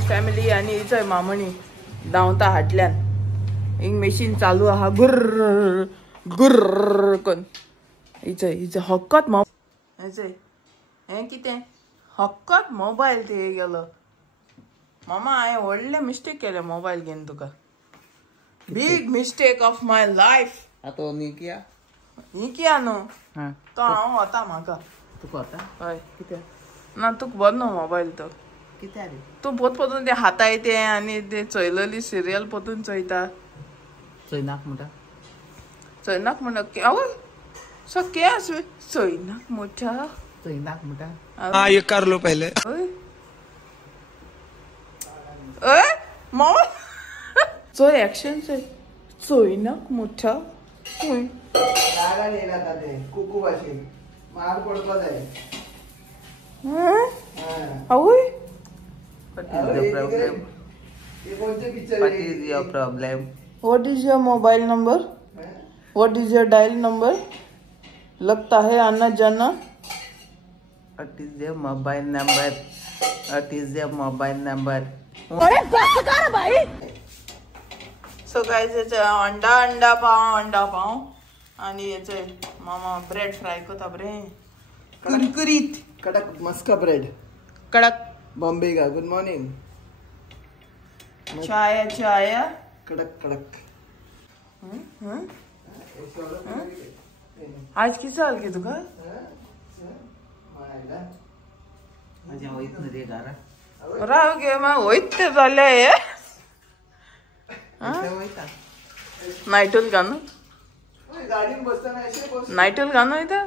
Johns family आणि इचय मामणी धांवता हाटल्यान एक मशीन चालू आहा गुर्र गुर्र कोन इचय हक्कत मोबाईल हे कितें हक्कत मोबाईल ते गेलो मामा हांवें व्हडले मिस्टेक केले मोबाईल घेवन तुका big mistake of my life आतां निकिया न्हू तो हांव वता म्हाका तुका वता हय कितें ना तुका बरो न्हू मोबाईल तो कित्या रे तू पोतून ते हाताय ते आनी ते चयलली सिरियल पोतून चयता चयनाक म्हणटा चयनाक म्हणटा आवय सो क्या चयनाक मोठा चयनाक म्हणटा हाँ ये कर लो पहले मामा चोय एक्शन चयनाक मोठा रागान येयला ते कुकू भाशेन मार पडपा जाय आवय problem What is your mobile number? What is your dial number? लगता है आना जाना. What is your mobile number? What is your mobile number? अरे बस कर भाई. So guys, it's अंडा पाव आणि याचे मामा ब्रेड फ्राय करता बरे कुरकुरीत कडक मस्का ब्रेड कडक बॉम्बे का गुड मॉर्निंग चाय कडक आज किती साल की तुका राव गे मग होईत ते झाले नाईटूल गाणं नाईटूल गाणं इथं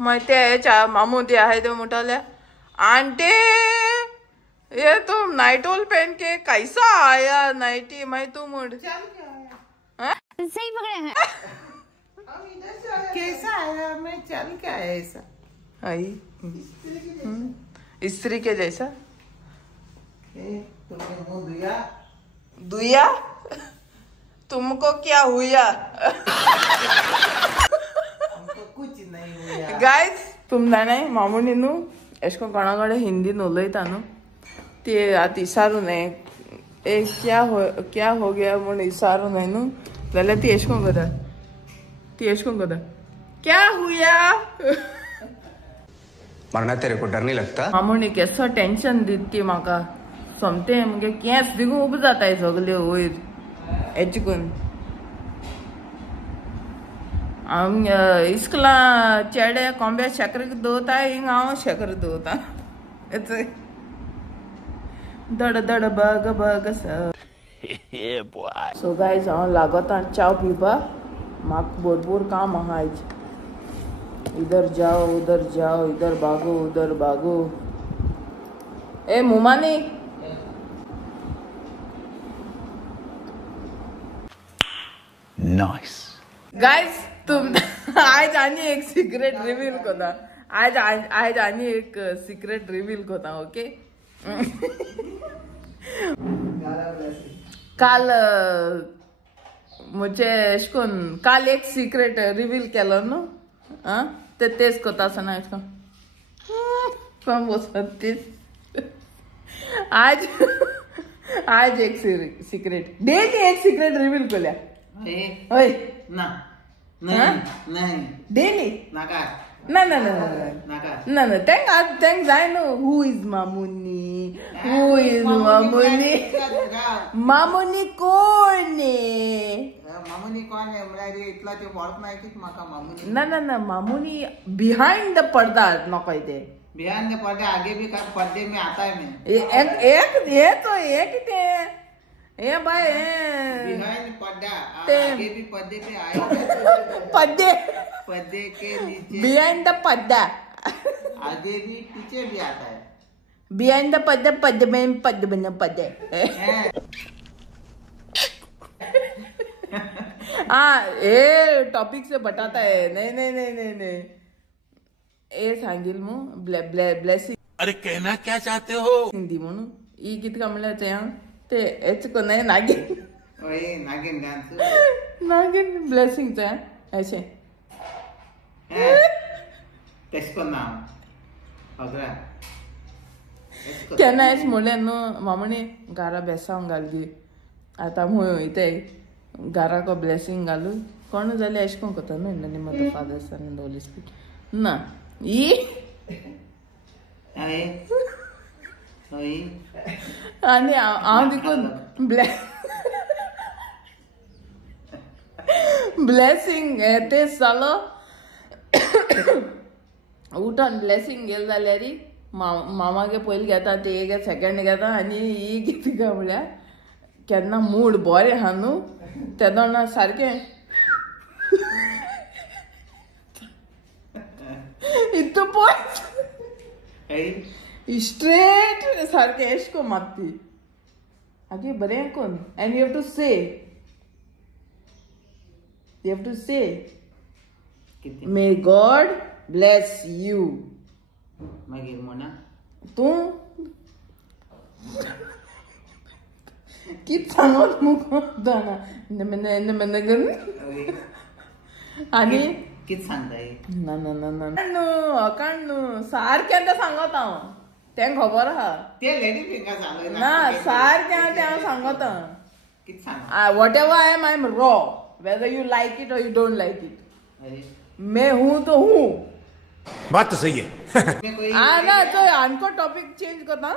माहिती आहे मामू ते आहे ते मोठाल्या आंटे ये तुम नाइटोल पहन के कैसा आया नाइटी मैं तू मुड़ सही पकड़े हैं कैसा आया मैं चल के आया ऐसा आई स्त्री के जैसा तुमने मुंह धुया दुया तुमको क्या हुआ हमको कुछ नहीं हुआ गाइस तुम जाणे मामुनी न्हू एशको कोणाकडे हिंदीन उलयता न्हू ते आतां इसारून ए क्या हो गया म्हूण इसारून न्हू जाल्यार ती एश कोन करता क्या हुआ मरना तेरे को डर नहीं लगता मामुनी केसो टेंशन दीत ती म्हाका सोमतें मुगे केंस दिगून उब जाताय सगले वयर हेचिकून इस्कला चेडे कोंब्या शेकरेक दवरता हिंग हांव शेकर दवरता दड बग सो गाइस हांव लागोता चाव पिवपा म्हाका भरपूर काम आहा आयज इधर जाओ इधर भागो ए मुमानी नाइस गाइस तुम आज आनी एक सिक्रेट रिवील कोता आज आनी एक सिक्रेट रिवील कोता ओके काल मुझे एशकोन काल एक सिक्रेट रिवील केलो न्हू तेच कोता आसना एशकोन कोण बसत तीच आज एक सिक्रेट डेली एक सिक्रेट रिवील कोल्या हय ना नहीं डेली नाका ना तेंक जाय न्हू हू इज मामुनी मामुनी कोण मामुनी कोण आहे म्हळ्यार इतला ते वळख नाही की म्हाका मामुनी ना मामुनी बिहाइंड द पडदा नको ते बिहाइंड द पर्दे आगे भी का पर्दे में आता है मैं एक ते ए बाय बिहाइंड पर्दा ते आगे भी पर्दे पे आए पर्दे के नीचे बिहाइंड द पर्दा आगे भी पीछे भी आता है बिहाइंड द पर्दे ए टॉपिक से बटाता है नहीं ए सांगिल मु ब्लेसिंग अरे कहना क्या चाहते हो हिंदी म्हणून ई कितका म्हणल्यार ते हेच को नाही नागिन नागिन ब्लेसिंगचा ऐसे किसको नाम अगरा केन्ना एश म्हणलें न्हू मामणी घरा बेसांव घालगी आतां हूंय वयताय घरा को ब्लेसिंग घालू कोण जाल्यार एश कोन्न कोता न्हू in the name of the father son and the holy spirit ना आनी हांव देखून ब्लेसिंग तेच जालो उठोन ब्लेसिंग गेल जाल्यार मामागे पयलीं घेता ते सेकंड घेता आनी ही कितें काय म्हळ्यार केन्ना मूड बरें आहा न्हू तेदोना सारकें इतू पय स्ट्रेट सारकें एश को मागती आगे बरें कोन and you have to say may God bless you मागीर म्हणा तूं कित सांगोत मुखार आनी कित सांगताय ना ना ना ना न्हू अकाण न्हू सारकें तें सांगोत हांव तें खबर आहा ते लेडी फिंगर सांगले ना सारकें आहा तें हांव सांगोत कित सांग what ever I am raw whether you like it और यू डोंट लाइक इट मैं हूं तो हूं बात तो सही है ना तो आनको टॉपिक चेंज करता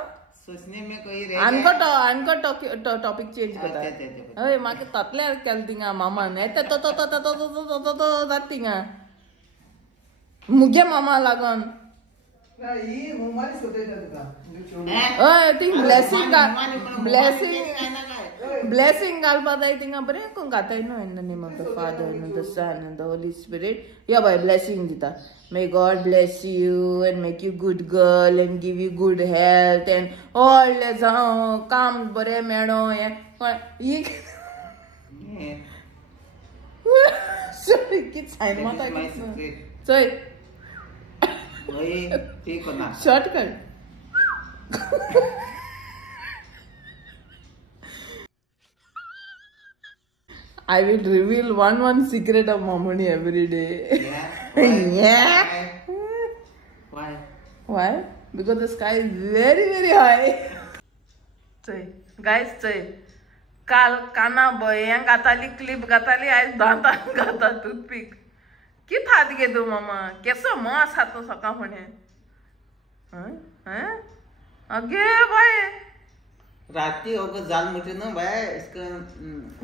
सोचने में कोई आनको टॉपिक चेंज करता अरे म्हाका ततल्यार केलें थिंगा मामान येता तो जात थिंगा मुगे मामा लागोन हय थिंग ब्लेसिंग घालपा जाय थिंगा बरें करून घाताय न्हू in the name of the father and the son and the holy spirit या बाय ब्लेसिंग दिता may God bless you and make you good girl and give you good health and व्हडलें जावं काम बरें मेळो हें कित सायन माता चोय short cut I will reveal one secret of Mamoni every day. Yeah. Why? Because the sky is very high. Chay, guys, chay. काल काना बय्यांक घाताली क्लिप घाताली आयज दांतान घाता टूथपिक कित हात गे तूं मामा केसो मास हात तूं सकाळ फुडें अगे बाय राती हो जाल म्हटले न्हू बाय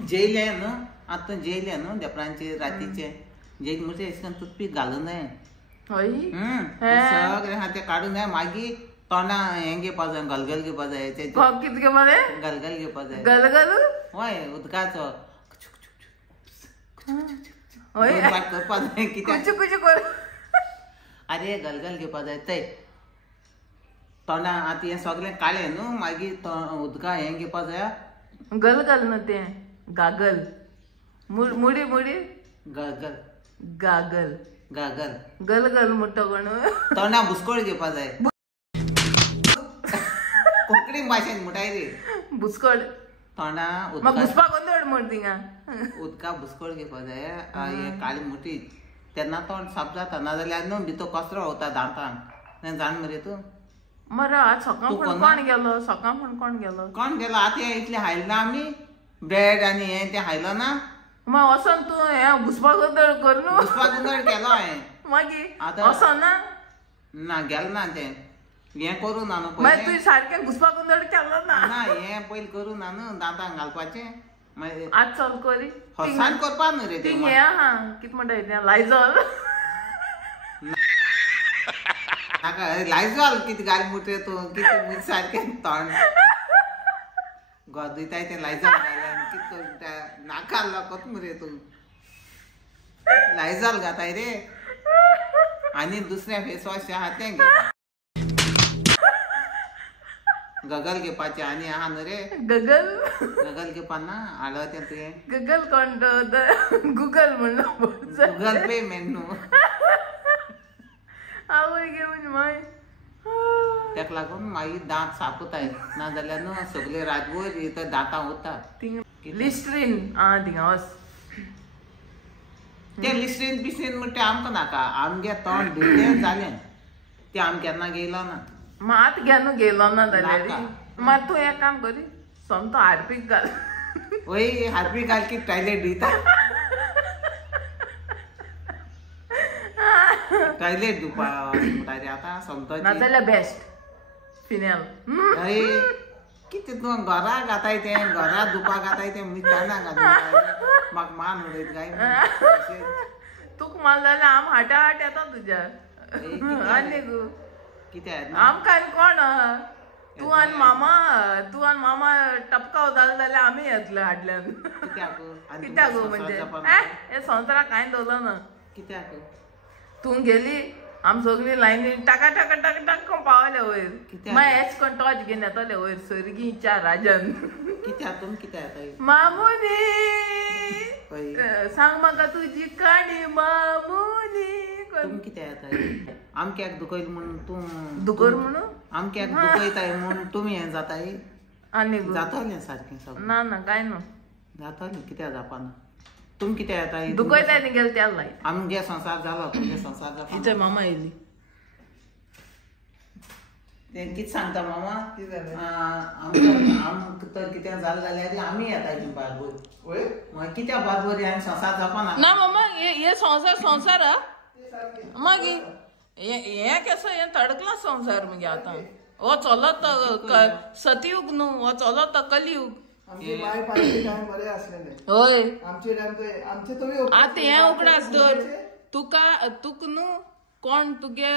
जेयले न्हू आतां जेयले न्हू देपरांचे रातीचे जेयले म्हटले एशें टूथपीक घालूं नये सगळें आहा तें काडूं नये मागीर तोंडा हें घेवपा जाय गलगल घेवपा जाय कितें घेवपा जाय गलगल घेवपा जाय गलगल हय उदकाचो हय करपा जाय कित्याक कुचू कर आरे गलगल घेवपा जाय ते तोंडा आतां हें सगळें काळें न्हू मागीर उदका हें घेवपा जाय गलगल न्हू तें गागल मुडी गलगल गागल गागल गलगल म्हणटा कोण तोंडा बुसकोळ घेवपा जाय कोंकणी भाशेन म्हणटाय रे बुसकोळ तोंडा म्हाका घुसपा कोंदड म्हण थिंगा उदका बुसकोळ घेवपा जाय हें काळी मुठी तेन्ना तोंड साफ जाता नाजाल्यार न्हू भितर कचरो वता दांतांक जाण मरे तूं मरे आज सकाळ कोण गेलो कोण गेलो आतां हें इतलें हायलो ना आमी ब्रेड आनी हें तें हायलो ना मागीर वचोन तूं हें घुसपा गोंदळ कर न्हू घुसपा गोंदळ केलो हांवें मागीर वचोन ना गेलो ना तें हें करूं ना न्हू मागीर तुवें सारकें घुसपा गोंदळ केलो ना ना हें पयलीं करूं ना न्हू दांतांक घालपाचें मागीर आज चल करी हसान करपा न्हू रे तें हें आहा कितें म्हणटा तें लायजॉल नाका लायजॉल कितें घाल मुटे तूं कितें सारकें तोंड गोदयताय तें लायजॉल घालन कितें करून नाका लोकत मरे तूं लायजॉल घाताय रे आनी दुसरें फेस वॉश आहा तें घेता गगल घेवपाचें आनी आहा न्हू रे गगल घेवपा ना हाडलो तें तुवें गगल कोण गुगल म्हणलो गुगल पे मेन न्हू आवय घेवन माय तेका लागून मागीर दांत साफ कोताय नाजाल्यार न्हू सगळे रातभर इथं दांतां उरता लिस्ट्रीन थिंगा वच तें लिस्ट्रीन म्हणटा आमकां नाका आमगे तोंड धुल्लें जालें तें आमी केन्ना गेलो ना मात घेऊन गेलो ना जाल्यार नाका. मात तूं एक काम करी समतो हार्पीक घाल वय हार्पी घाल की टॉयलेट दिता टॉयलेट दुपा आता समतो नाजाल्यार बेस्ट फिनेल किती तू घरा घाताय ते घरा दुपा घाताय ते मी जाणा घालून म्हाका मान उडयत काय तुक माल जाल्यार आम हाटा हाट येता तुज्या आनी गो कित्याक आमकां कोण तूं आनी मामा टपका जाल जाल्यार आमी येतले हाडल्यान कित्याक गो म्हणजे हे संवसाराक कांय दवरलो ना कित्याक तूं गेली आम सगळी लायनीन टाका टाका टाका टाका पावले वयर मागीर हेच कोण टॉर्च घेवन येतले वयर सर्गीच्या राजन कित्याक तुम कित्याक मामुनी सांग म्हाका तुजी काणी मामुनी तुम कित्याक येताय आमक्याक दुखयल म्हणून तूं दुकर म्हणून आमक्याक दुखयताय म्हणून तुमी हें जाताय आनी जातलें सारकें सगळें ना ना काय ना जातलें कित्याक जावपाना तुम कित्याक येताय दुखयताय न्ही गेले त्या लाय आमगे संसार जालो तुमगे संसार जाता हिचे मामा येयली तें कितें सांगता मामा आमकां कितें जालें जाल्यार आमी येताय बारबर कित्याक बारबर आनी संसार जावपाना ना मामा हे संसार मागीर हे केसो हे थर्ड क्लास संसार मगे आतां हो चलत सतयुग न्हू हो चलत कलियुग होय आतां हें उगडास तर तुका न्हू कोण तुगे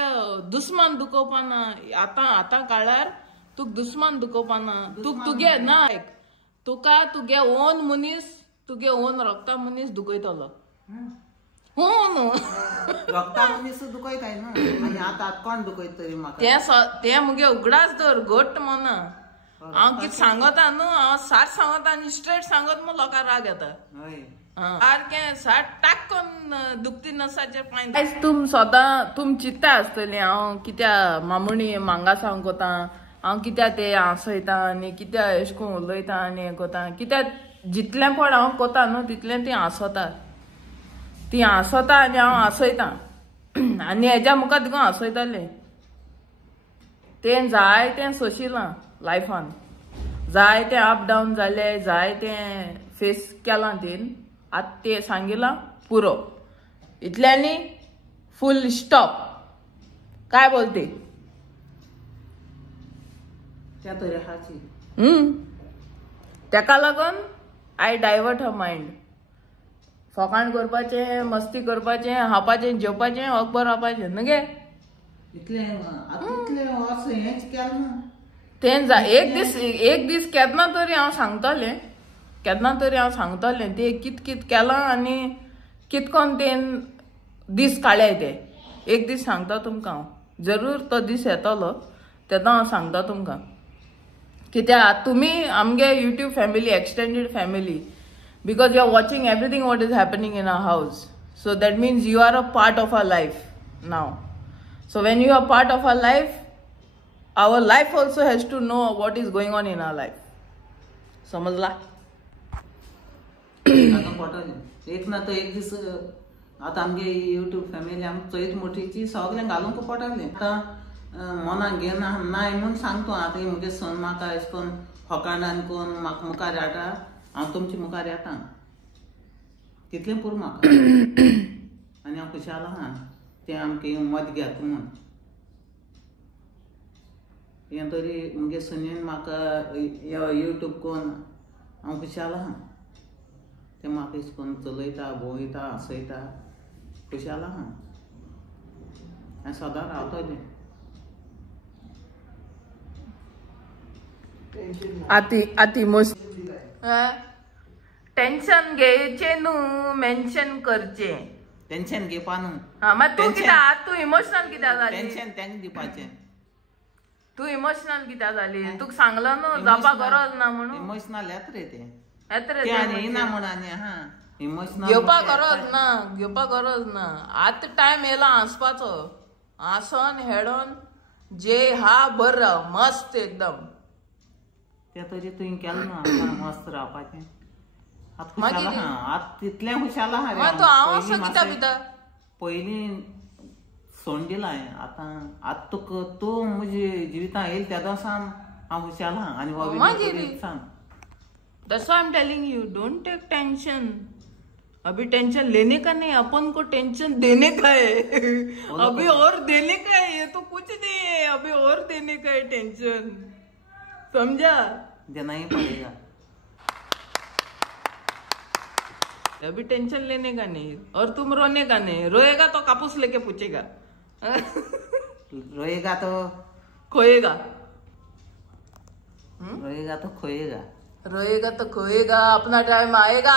दुस्मान दुखोवपाना आतां काळार तुका दुस्मान दुखोवपाना तुगे ना तुका तुगे ओन मनीस तुगे ओन रक्ता मनीस दुखयतलो हो न्हू रक्ता मनीस दुखयताय न्हू आनी आतां कोण दुखयत तरी म्हाका तें मुगे उगडास तर घोट मना हांव कितें सांगता न्हू हांव साठ सांगता आनी स्ट्रेट सांगत म्हूण लोकांक राग येता सारकें साठ टाक कोन्न दुखती नसाचे पांय तुम तुम चित्ता आसतली हांव कित्या मामुणी मांगा सांग कोता हांव कित्या ते हांसयता आनी कित्या एशे कोन्न उलयता आनी हें कोता कित्या जितलें पण हांव कोता न्हू तितलें ती हांसोता आनी हांव हांसयता आनी हेज्या मुखार देखून हांसयतालें तें जायतें सोशिलां लायफान जायतें अप डावन जालें जायतें फेस केलां तेन आतां तें सांगिलां पुरो इतल्यांनी फुल स्टॉप काय बोलते त्या तरी तेका लागून आय डायवर्ट हर मायंड फकाण करपाचें मस्ती करपाचें खावपाचें जेवपाचें अकबर रावपाचें न्हू गे तें एक दीस केन्ना तरी हांव सांगतलें तें कित केलां आनी कितकोन तें दीस काडले ते एक दीस सांगता तुमकां हांव जरूर तो दीस येतलो तेन्ना हांव सांगता तुमकां कित्याक तुमी आमगे YouTube family extended family because you are watching everything what is happening in our house, so that means you are a part of our life now. So when you are part of our life also has to know what is going on in our life. समजला एक ना तो एक दीस आता आमगे YouTube family आम चोयत मोठीची सगळें घालूंक पडटलें आतां मनाक घेना नाय म्हूण सांगतो आतां मुगे सन म्हाका अशें करून फकाणान कोन्न म्हाका मुखार हाडा हांव तुमचे मुखार येता तितलें पुरो म्हाका आनी हांव खुशाल आहा तें आमकां मत घेता म्हूण हें तरी मुगे सनीन म्हाका यूट्यूब कोन्न हांव खुशाल आहा तें म्हाका अशें करून चलयता भोंवयता हांसयता खुशाल आहा आनी सदां रावतलें आती मस्त टेन्शन घ्यायचे न्हू मेन्शन करचे टेन्शन घेवपा न्हू हा मात तूं कित्याक तूं इमोशनल कित्याक जाली टेन्शन तेंका दिवपाचें तूं इमोशनल कित्याक जाली तुका सांगलो न्हू जावपा गरज ना म्हणून इमोशनल येत रे ते येना म्हण आनी हा इमोशनल घेवपा गरज ना आतां टायम येयला हांसपाचो हांसोन हेडोन जे हा बर राव मस्त एकदम ते तरी तुवें केलें न्हू मस्त रावपाचें आतां तितलें खुशाल आहा तूं हांव असो कित्याक भिता पयलीं सोडून दिलाय आता तो म्हणजे जिविता येईल त्या दिवसान हांव हुशार आहा आनी हो माझी video रे. सांग. That's why I'm telling you, don't take tension. अभी टेंशन लेने का नहीं, अपन को टेंशन देने का है. अभी और देने का है, ये तो कुछ नहीं है. अभी और देने का है टेंशन. समझा? देना ही पड़ेगा. अभी टेंशन लेने का नहीं और तुम रोने का नहीं. रोएगा तो कापूस लेके पूछेगा. रोएगा तो खोएगा. रोएगा तो खोएगा. रोएगा तो खोएगा. अपना टाइम आएगा.